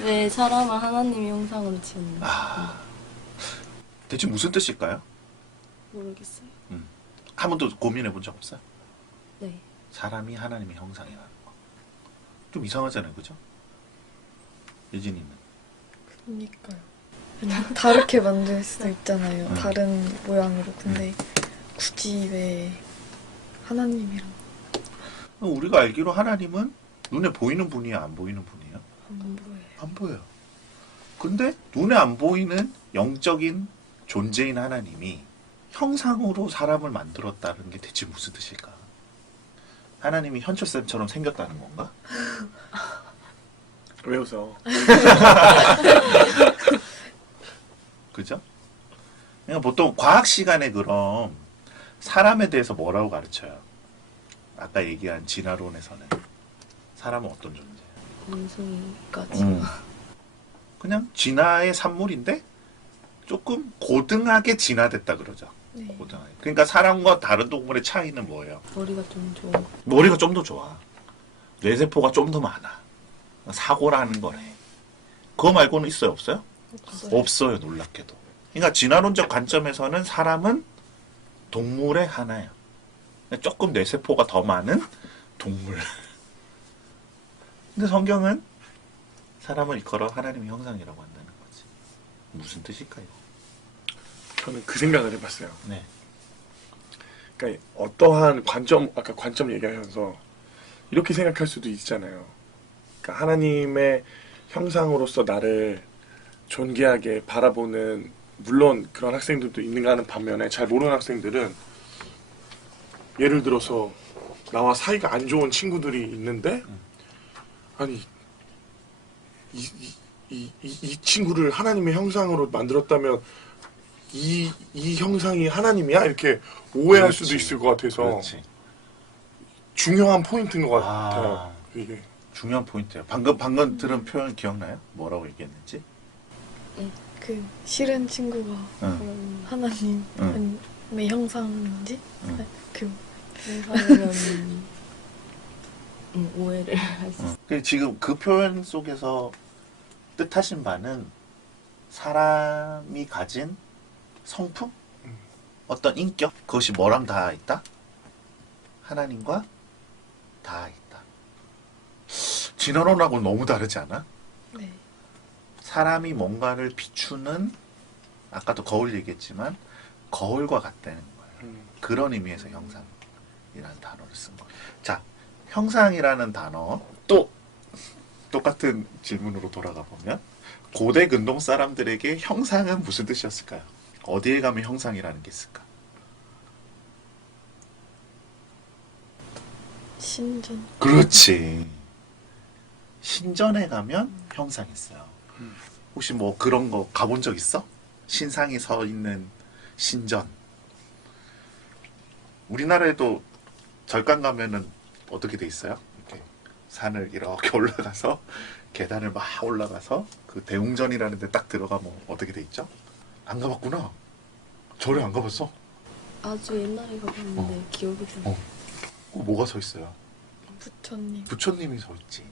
왜 사람은 하나님의 형상으로 지었는지 대체 무슨 뜻일까요? 모르겠어요. 한 번도 고민해 본 적 없어요? 네. 사람이 하나님의 형상이라는 거. 좀 이상하잖아요, 그죠? 예진이는? 그러니까요. 그냥 다르게 만들 수도 있잖아요. 응. 다른 모양으로. 근데 굳이 왜 하나님이랑 우리가 알기로 하나님은 눈에 보이는 분이야, 안 보이는 분이에요? 안 보여요. 안 보여요. 근데 눈에 안 보이는 영적인 존재인 하나님이 형상으로 사람을 만들었다는 게 대체 무슨 뜻일까? 하나님이 현철쌤처럼 생겼다는 건가? 왜 웃어? 그죠? 그러니까 보통 과학 시간에 그럼 사람에 대해서 뭐라고 가르쳐요? 아까 얘기한 진화론에서는 사람은 어떤 존재예요? 원숭이까지. 그냥 진화의 산물인데 조금 고등하게 진화됐다 그러죠. 네. 고등하게. 그러니까 사람과 다른 동물의 차이는 뭐예요? 머리가 좀 좋은 거. 머리가 좀 더 좋아. 뇌세포가 좀 더 많아. 사고라는 거래. 그거 말고는 있어요, 없어요? 없어요. 없어요, 놀랍게도. 그러니까 진화론적 관점에서는 사람은 동물의 하나예요. 조금 뇌세포가 더 많은 동물. 근데 성경은 사람을 일컬어 하나님의 형상이라고 한다는 거지. 무슨 뜻일까요? 저는 그 생각을 해봤어요. 네. 그러니까 어떠한 관점, 아까 관점 얘기하면서 이렇게 생각할 수도 있잖아요. 그러니까 하나님의 형상으로서 나를 존귀하게 바라보는, 물론 그런 학생들도 있는가 하는 반면에 잘 모르는 학생들은 예를 들어서 나와 사이가 안 좋은 친구들이 있는데 아니 이 친구를 하나님의 형상으로 만들었다면 이 형상이 하나님이야? 이렇게 오해할 그렇지. 수도 있을 것 같아서 그렇지. 중요한 포인트인 것 아. 같아요. 이게 중요한 포인트예요. 방금 들은 표현 기억나요? 뭐라고 얘기했는지? 그 싫은 친구가 응. 하나님의 형상인지 응. 그 세상이면 오해를 할 수 있어요. 지금 그 표현 속에서 뜻하신 바는 사람이 가진 성품? 어떤 인격? 그것이 뭐랑 다 있다? 하나님과 다 있다. 진화론하고 너무 다르지 않아? 네. 사람이 뭔가를 비추는, 아까도 거울 얘기했지만 거울과 같다는 거예요. 그런 의미에서 형상이라는 단어를 쓴 거예요. 자, 형상이라는 단어, 또 똑같은 질문으로 돌아가 보면 고대 근동 사람들에게 형상은 무슨 뜻이었을까요? 어디에 가면 형상이라는 게 있을까? 신전. 그렇지. 신전에 가면 형상이 있어요. 혹시 뭐 그런 거 가본 적 있어? 신상이 서 있는 신전. 우리나라에도 절간 가면은 어떻게 돼 있어요? 이렇게 산을 이렇게 올라가서 계단을 막 올라가서 그 대웅전이라는 데 딱 들어가면 어떻게 돼 있죠? 안 가봤구나. 절에 안 가봤어? 아주 옛날에 가봤는데 기억이 좀. 뭐가 서 있어요? 부처님. 부처님이 서 있지.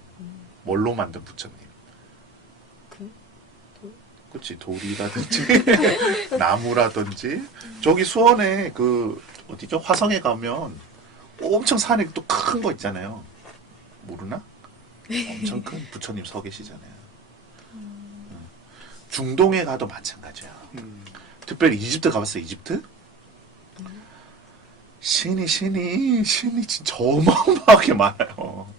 뭘로 만든 부처님? 그? 그렇지, 돌이라든지 나무라든지. 저기 수원에 그 어디죠? 화성에 가면 엄청 산에 또 큰 거 있잖아요. 모르나? 엄청 큰 부처님 서 계시잖아요. 중동에 가도 마찬가지야. 특별히 이집트 가봤어요? 이집트? 신이 진짜 어마어마하게 많아요.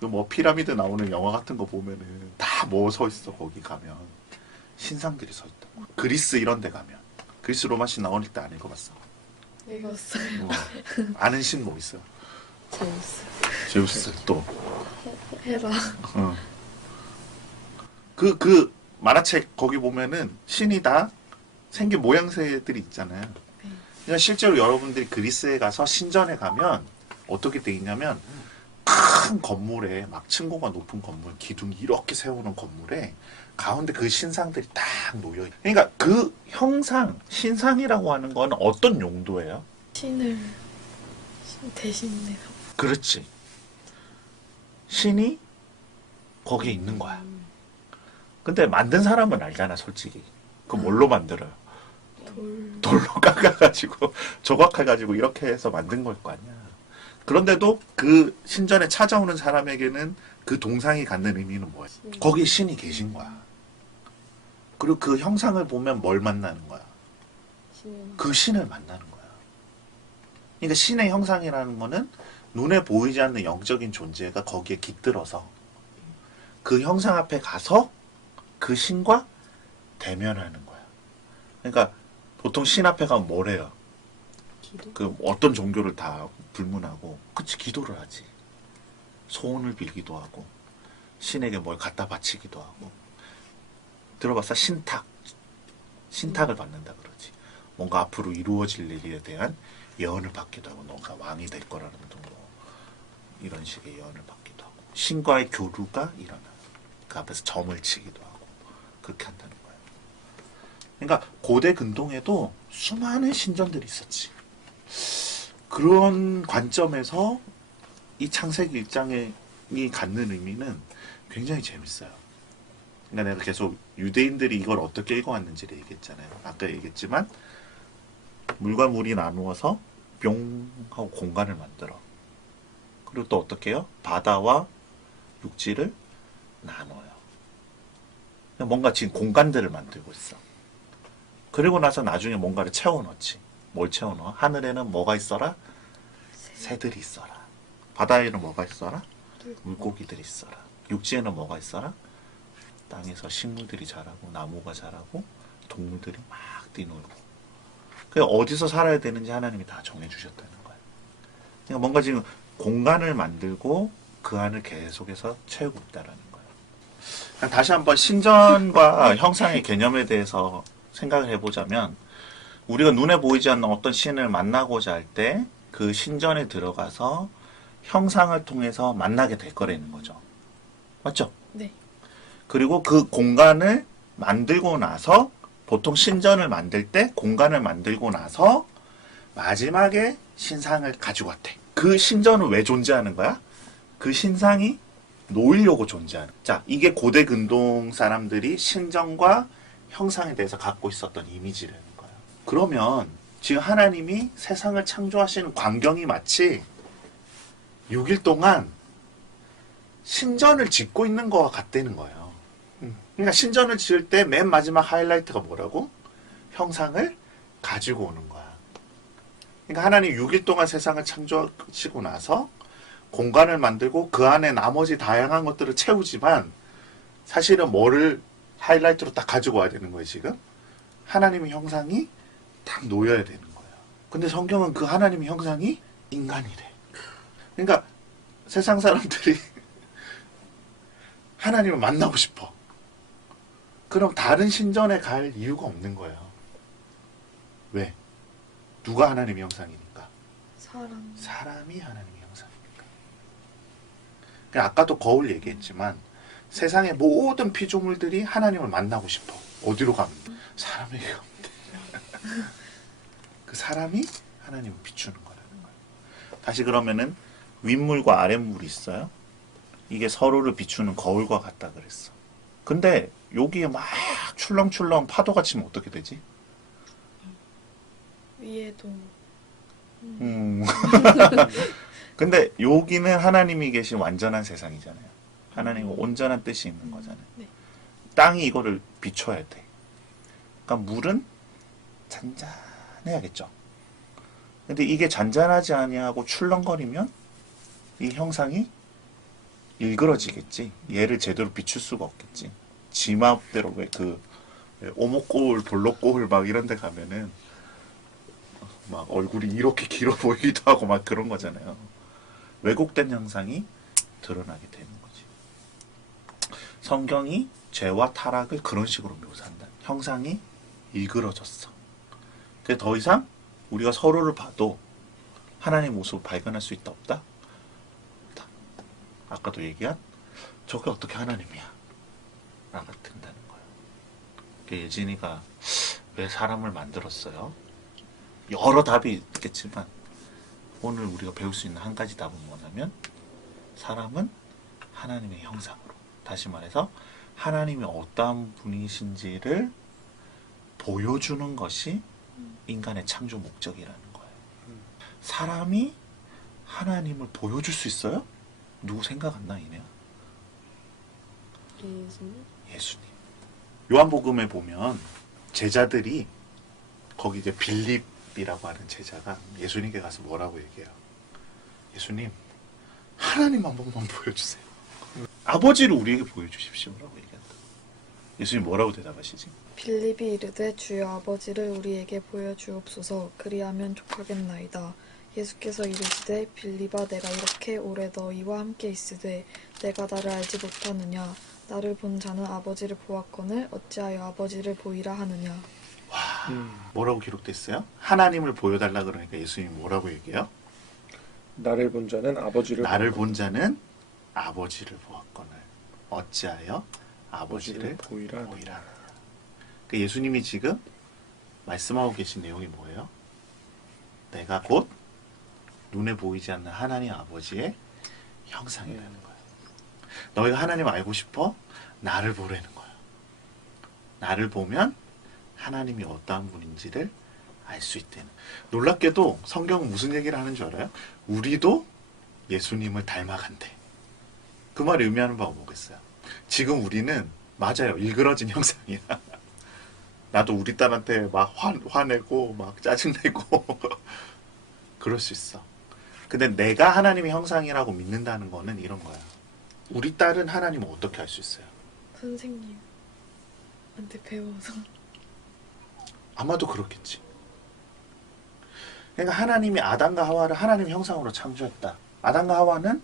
그 뭐 피라미드 나오는 영화 같은 거 보면은 다 뭐 서 있어. 거기 가면 신상들이 서 있다. 그리스 이런 데 가면 그리스 로마 신 나올 때 안 읽어봤어? 읽었어요. 아는 신 뭐 있어? 제우스. 제우스 또. 헤라. 그 만화책 거기 보면은 신이 다 생긴 모양새들이 있잖아요. 그러니까 실제로 여러분들이 그리스에 가서 신전에 가면 어떻게 돼 있냐면 큰 건물에 막 층고가 높은 건물, 기둥이 이렇게 세우는 건물에 가운데 그 신상들이 딱 놓여 있어요. 그러니까 그 형상, 신상이라고 하는 건 어떤 용도예요? 신을 대신해서. 그렇지. 신이 거기에 있는 거야. 근데 만든 사람은 알잖아, 솔직히. 그 뭘로 만들어요? 돌. 돌로 깎아가지고 조각해가지고 이렇게 해서 만든 걸 거 아니야. 그런데도 그 신전에 찾아오는 사람에게는 그 동상이 갖는 의미는 뭐야? 거기에 신이 계신 거야. 그리고 그 형상을 보면 뭘 만나는 거야? 신은 그 신을 만나는 거야. 그러니까 신의 형상이라는 거는 눈에 보이지 않는 영적인 존재가 거기에 깃들어서 그 형상 앞에 가서 그 신과 대면하는 거야. 그러니까 보통 신 앞에 가면 뭐래요? 기도? 그 어떤 종교를 다 불문하고 그치 기도를 하지. 소원을 빌기도 하고 신에게 뭘 갖다 바치기도 하고. 들어봤어? 신탁을 받는다 그러지. 뭔가 앞으로 이루어질 일에 대한 예언을 받기도 하고 너가 왕이 될 거라는 등 이런 식의 예언을 받기도 하고 신과의 교류가 일어나. 그 앞에서 점을 치기도 하고 그렇게 한다는 거예요. 그러니까 고대 근동에도 수많은 신전들이 있었지. 그런 관점에서 이 창세기 1장이 갖는 의미는 굉장히 재밌어요. 그러니까 내가 계속 유대인들이 이걸 어떻게 읽어왔는지를 얘기했잖아요. 아까 얘기했지만 물과 물이 나누어서 뿅 하고 공간을 만들어. 그리고 또 어떻게 해요? 바다와 육지를 나눠요. 뭔가 지금 공간들을 만들고 있어. 그리고 나서 나중에 뭔가를 채워넣지. 뭘 채워넣어? 하늘에는 뭐가 있어라? 새들이 있어라. 바다에는 뭐가 있어라? 물고기들이 있어라. 육지에는 뭐가 있어라? 땅에서 식물들이 자라고 나무가 자라고 동물들이 막 뛰놀고. 그 어디서 살아야 되는지 하나님이 다 정해주셨다는 거예요. 그러니까 뭔가 지금 공간을 만들고 그 안을 계속해서 채우고 있다라는 거예요. 다시 한번 신전과 형상의 개념에 대해서 생각을 해보자면 우리가 눈에 보이지 않는 어떤 신을 만나고자 할 때 그 신전에 들어가서 형상을 통해서 만나게 될 거라는 거죠. 맞죠? 네. 그리고 그 공간을 만들고 나서 보통 신전을 만들 때 공간을 만들고 나서 마지막에 신상을 가지고 왔대. 그 신전은 왜 존재하는 거야? 그 신상이 놓이려고 존재하는. 자, 이게 고대 근동 사람들이 신전과 형상에 대해서 갖고 있었던 이미지라는 거예요. 그러면 지금 하나님이 세상을 창조하시는 광경이 마치 6일 동안 신전을 짓고 있는 거와 같다는 거예요. 그러니까 신전을 지을 때 맨 마지막 하이라이트가 뭐라고? 형상을 가지고 오는 거야. 그러니까 하나님 6일 동안 세상을 창조하시고 나서 공간을 만들고 그 안에 나머지 다양한 것들을 채우지만 사실은 뭐를 하이라이트로 딱 가지고 와야 되는 거예요, 지금? 하나님의 형상이 딱 놓여야 되는 거예요. 근데 성경은 그 하나님의 형상이 인간이래. 그러니까 세상 사람들이 하나님을 만나고 싶어. 그럼 다른 신전에 갈 이유가 없는 거예요. 왜? 누가 하나님의 형상이니까? 사람이 하나님의 형상이니까. 그러니까 아까도 거울 얘기했지만 세상의 모든 피조물들이 하나님을 만나고 싶어. 어디로 가면 돼? 사람에게 가면 돼. 그 사람이 하나님을 비추는 거라는 거예요. 다시 그러면은 윗물과 아랫물이 있어요. 이게 서로를 비추는 거울과 같다 그랬어. 근데 여기에 막 출렁출렁 파도가 치면 어떻게 되지? 위에도. 근데 여기는 하나님이 계신 완전한 세상이잖아요. 하나님의 온전한 뜻이 있는 거잖아요. 네. 땅이 이거를 비춰야 돼. 그러니까 물은 잔잔해야겠죠. 근데 이게 잔잔하지 아니하고 출렁거리면 이 형상이 일그러지겠지. 얘를 제대로 비출 수가 없겠지. 지 마음대로 왜 오목고울, 볼록고울 막 이런 데 가면은 막 얼굴이 이렇게 길어 보이기도 하고 막 그런 거잖아요. 왜곡된 형상이 드러나게 되는 거지. 성경이 죄와 타락을 그런 식으로 묘사한다. 형상이 일그러졌어. 그래서 더 이상 우리가 서로를 봐도 하나님의 모습을 발견할 수 있다 없다? 없다. 아까도 얘기한 저게 어떻게 하나님이야? 라가 된다는 거예요. 예진이가 왜 사람을 만들었어요? 여러 답이 있겠지만 오늘 우리가 배울 수 있는 한 가지 답은 뭐냐면 사람은 하나님의 형상으로, 다시 말해서 하나님이 어떠한 분이신지를 보여주는 것이 인간의 창조 목적이라는 거예요. 사람이 하나님을 보여줄 수 있어요? 누구 생각 안 나이네요. 예수님? 예수님. 요한복음에 보면 제자들이 거기 이제 빌립이라고 하는 제자가 예수님께 가서 뭐라고 얘기해요? 예수님, 하나님 한 번만 보여주세요. 아버지를 우리에게 보여주십시오라고 얘기한다. 예수님 뭐라고 대답하시지? 빌립이 이르되 주여 아버지를 우리에게 보여주옵소서 그리하면 족하겠나이다. 예수께서 이르시되 빌립아 내가 이렇게 오래 너희와 함께 있으되 내가 나를 알지 못하느냐 나를 본 자는 아버지를 보았거늘 어찌하여 아버지를 보이라 하느냐. 뭐라고 기록됐어요? 하나님을 보여달라 그러니까 예수님이 뭐라고 얘기해요? 나를 본 자는 아버지를 나를 본 자는 아버지를 보았거늘 어찌하여 아버지를 보이라 보이라 하느냐. 그 예수님이 지금 말씀하고 계신 내용이 뭐예요? 내가 곧 눈에 보이지 않는 하나님 아버지의 형상이라는 거예요. 너희가 하나님 알고 싶어? 나를 보라는 거예요. 나를 보면 하나님이 어떠한 분인지를 알 수 있다는. 놀랍게도 성경은 무슨 얘기를 하는 줄 알아요? 우리도 예수님을 닮아간대. 그 말이 의미하는 바가 뭐겠어요? 지금 우리는 맞아요. 일그러진 형상이야. 나도 우리 딸한테 막 화내고 막 짜증내고 그럴 수 있어. 근데 내가 하나님의 형상이라고 믿는다는 거는 이런 거야. 우리 딸은 하나님을 어떻게 알 수 있어요? 선생님한테 배워서. 아마도 그렇겠지. 그러니까 하나님이 아담과 하와를 하나님의 형상으로 창조했다. 아담과 하와는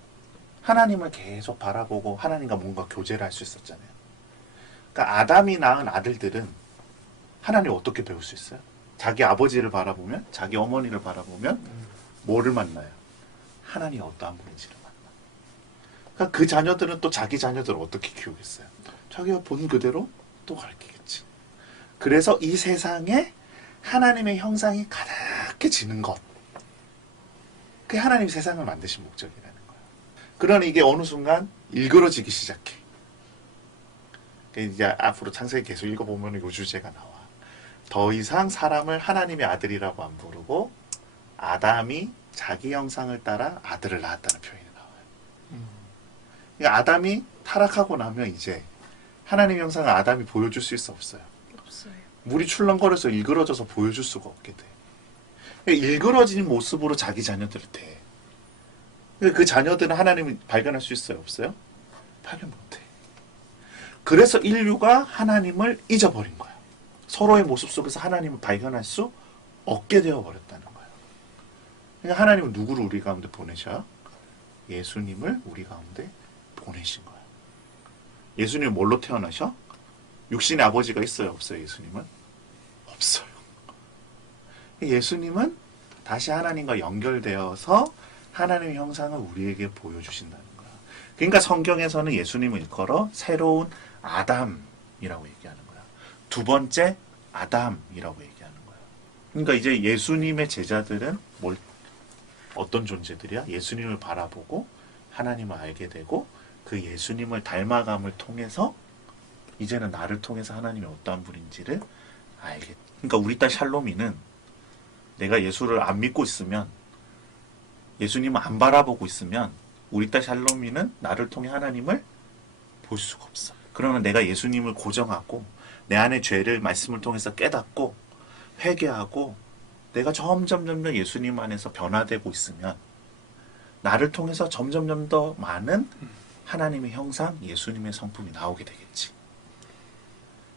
하나님을 계속 바라보고 하나님과 뭔가 교제를 할 수 있었잖아요. 그러니까 아담이 낳은 아들들은 하나님을 어떻게 배울 수 있어요? 자기 아버지를 바라보면, 자기 어머니를 바라보면 뭐를 만나요? 하나님이 어떠한 분인지를 만나요. 그러니까 그 자녀들은 또 자기 자녀들을 어떻게 키우겠어요? 자기가 본 그대로 또 가르치겠지. 그래서 이 세상에 하나님의 형상이 가득해지는 것. 그게 하나님이 세상을 만드신 목적이라는 거예요. 그러니 이게 어느 순간 일그러지기 시작해. 이제 앞으로 창세기 계속 읽어보면 이 주제가 나와. 더 이상 사람을 하나님의 아들이라고 안 부르고 아담이 자기 형상을 따라 아들을 낳았다는 표현이 나와요. 그러니까 아담이 타락하고 나면 이제 하나님 형상을 아담이 보여줄 수 있어 없어요? 없어요. 물이 출렁거려서 일그러져서 보여줄 수가 없게 돼. 그러니까 일그러진 모습으로 자기 자녀들을 대. 그러니까 그 자녀들은 하나님을 발견할 수 있어요 없어요? 발견 못해. 그래서 인류가 하나님을 잊어버린 거야. 서로의 모습 속에서 하나님을 발견할 수 없게 되어버렸다는 거예요. 그러니까 하나님은 누구를 우리 가운데 보내셔요? 예수님을 우리 가운데 보내신 거예요. 예수님은 뭘로 태어나셔? 육신의 아버지가 있어요 없어요? 예수님은? 없어요. 예수님은 다시 하나님과 연결되어서 하나님의 형상을 우리에게 보여주신다는 거예요. 그러니까 성경에서는 예수님을 일컬어 새로운 아담이라고 얘기하는 거야. 두 번째 아담이라고 얘기하는 거야. 그러니까 이제 예수님의 제자들은 어떤 존재들이야? 예수님을 바라보고 하나님을 알게 되고 그 예수님을 닮아감을 통해서 이제는 나를 통해서 하나님이 어떠한 분인지를 알게. 그러니까 우리 딸 샬롬이는 내가 예수를 안 믿고 있으면, 예수님을 안 바라보고 있으면 우리 딸 샬롬이는 나를 통해 하나님을 볼 수가 없어. 그러면 내가 예수님을 고정하고 내 안의 죄를 말씀을 통해서 깨닫고 회개하고 내가 점점 예수님 안에서 변화되고 있으면 나를 통해서 점점 더 많은 하나님의 형상, 예수님의 성품이 나오게 되겠지.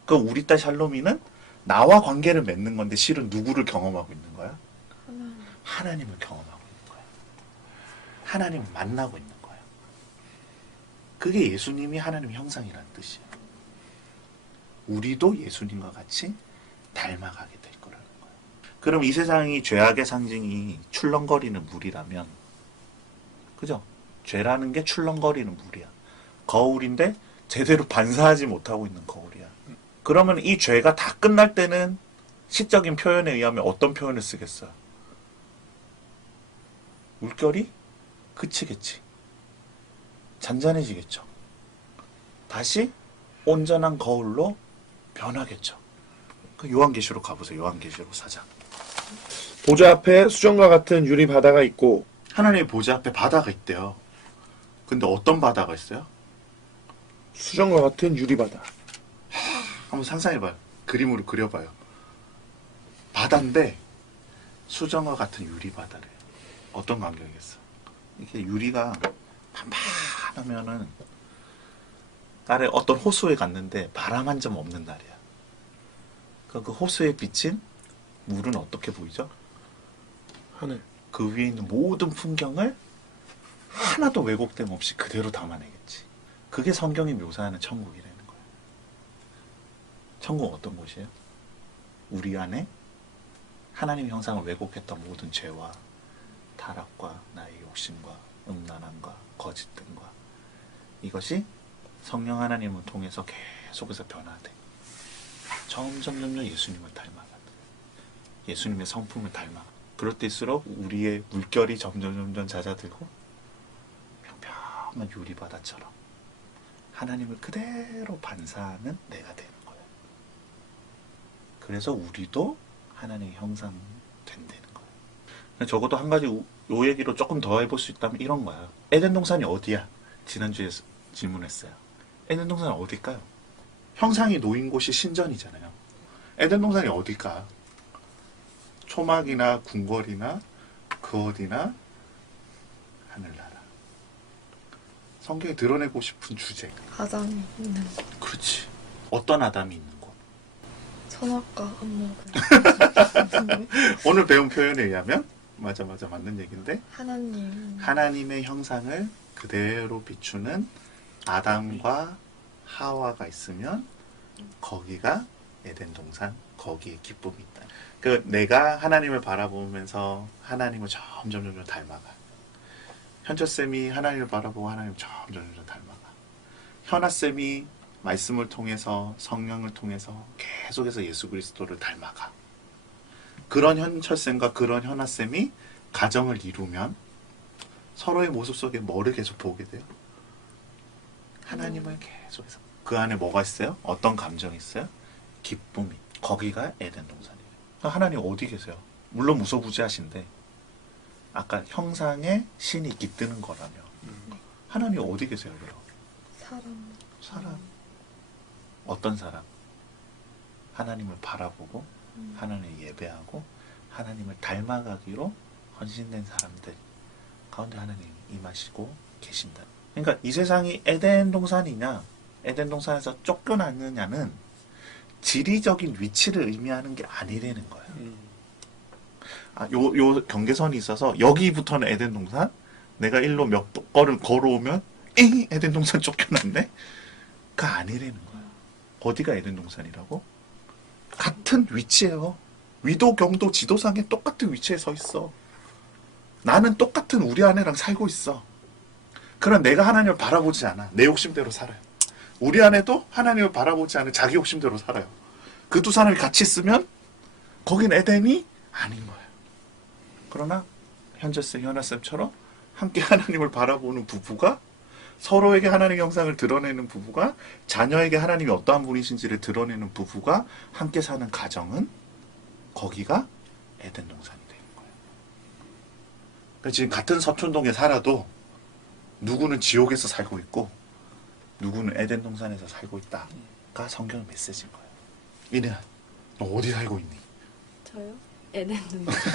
그럼 우리 딸 샬롬이는 나와 관계를 맺는 건데 실은 누구를 경험하고 있는 거야? 하나님을 경험하고 있는 거야. 하나님을 만나고 있는 거야. 그게 예수님이 하나님의 형상이라는 뜻이야. 우리도 예수님과 같이 닮아가게 될 거라는 거야. 그럼 이 세상이 죄악의 상징이 출렁거리는 물이라면, 그죠? 죄라는 게 출렁거리는 물이야. 거울인데 제대로 반사하지 못하고 있는 거울이야. 그러면 이 죄가 다 끝날 때는 시적인 표현에 의하면 어떤 표현을 쓰겠어요? 물결이 그치겠지. 잔잔해지겠죠. 다시 온전한 거울로 변하겠죠. 그 요한계시록 가보세요. 요한계시록 4장. 보좌 앞에 수정과 같은 유리 바다가 있고 하나님의 보좌 앞에 바다가 있대요. 근데 어떤 바다가 있어요? 수정과 같은 유리 바다. 한번 상상해봐요. 그림으로 그려봐요. 바다인데 수정과 같은 유리 바다래. 어떤 광경이겠어? 이게 유리가 판판하면은 날에 어떤 호수에 갔는데 바람 한 점 없는 날이야. 그 호수에 비친 물은 어떻게 보이죠? 하늘. 그 위에 있는 모든 풍경을 하나도 왜곡됨 없이 그대로 담아내겠지. 그게 성경이 묘사하는 천국이라는 거예요. 천국 어떤 곳이에요? 우리 안에 하나님 형상을 왜곡했던 모든 죄와 타락과 나의 욕심과 음란함과 거짓 등과 이것이 성령 하나님을 통해서 계속해서 변화돼. 점점 예수님을 닮아가. 예수님의 성품을 닮아. 그럴 때일수록 우리의 물결이 점점 잦아들고 평평한 유리바다처럼 하나님을 그대로 반사하는 내가 되는 거예요. 그래서 우리도 하나님의 형상 된다는 거예요. 적어도 한 가지 요 얘기로 조금 더 해볼 수 있다면 이런 거야. 에덴 동산이 어디야? 지난주에 질문했어요. 에덴 동산은 어딜까요? 형상이 놓인 곳이 신전이잖아요. 에덴 동산이 어딜까? 초막이나 궁궐이나 그 어디나 하늘나라. 성경에 드러내고 싶은 주제. 아담이 있는 곳. 그렇지. 어떤 아담이 있는 곳? 선악과 악목을. 오늘 배운 표현에 의하면 맞아 맞는 얘기인데 하나님. 하나님의 형상을 그대로 비추는 아담과 하와가 있으면 거기가 에덴 동산, 거기에 기쁨이 있다. 그 내가 하나님을 바라보면서 하나님을 점점 닮아가. 현철쌤이 하나님을 바라보고 하나님을 점점 닮아가. 현아쌤이 말씀을 통해서 성령을 통해서 계속해서 예수 그리스도를 닮아가. 그런 현철쌤과 그런 현아쌤이 가정을 이루면 서로의 모습 속에 뭐를 계속 보게 돼요? 하나님을 계속해서. 그 안에 뭐가 있어요? 어떤 감정이 있어요? 기쁨이. 거기가 에덴 동산이에요. 하나님 어디 계세요? 물론 무소부지하신데 아까 형상의 신이 깃드는 거라며 하나님 어디 계세요? 그럼? 사람. 어떤 사람? 하나님을 바라보고 하나님을 예배하고 하나님을 닮아가기로 헌신된 사람들 가운데 하나님이 임하시고 계신다. 그러니까 이 세상이 에덴 동산이냐 에덴 동산에서 쫓겨났느냐는 지리적인 위치를 의미하는 게 아니라는 거예요. 요 경계선이 있어서 여기부터는 에덴 동산, 내가 일로 몇 걸을 걸어오면 에이 에덴 동산 쫓겨났네? 그 아니라는 거예요. 어디가 에덴 동산이라고? 같은 위치예요. 위도 경도 지도상에 똑같은 위치에 서 있어. 나는 똑같은 우리 아내랑 살고 있어. 그럼 내가 하나님을 바라보지 않아. 내 욕심대로 살아요. 우리 아내도 하나님을 바라보지 않은 자기 욕심대로 살아요. 그 두 사람이 같이 있으면 거긴 에덴이 아닌 거예요. 그러나 현재쌤, 현아쌤처럼 함께 하나님을 바라보는 부부가 서로에게 하나님의 형상을 드러내는 부부가 자녀에게 하나님이 어떠한 분이신지를 드러내는 부부가 함께 사는 가정은 거기가 에덴 동산이 되는 거예요. 그러니까 지금 같은 서촌동에 살아도 누구는 지옥에서 살고 있고 누구는 에덴 동산에서 살고 있다가 성경 메시지인 거예요. 이내야, 너 어디 살고 있니? 저요? 에덴 동산.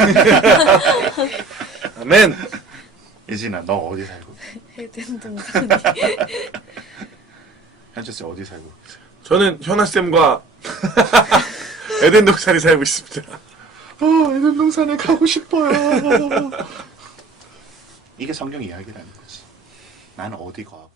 아멘. 예진아, 너 어디 살고? 에덴 동산이. 현철씨 어디 살고? 저는 현아쌤과 에덴 동산에 살고 있습니다. 에덴 동산에 가고 싶어요. 이게 성경 이야기라는 거지. 나는 어디 거하고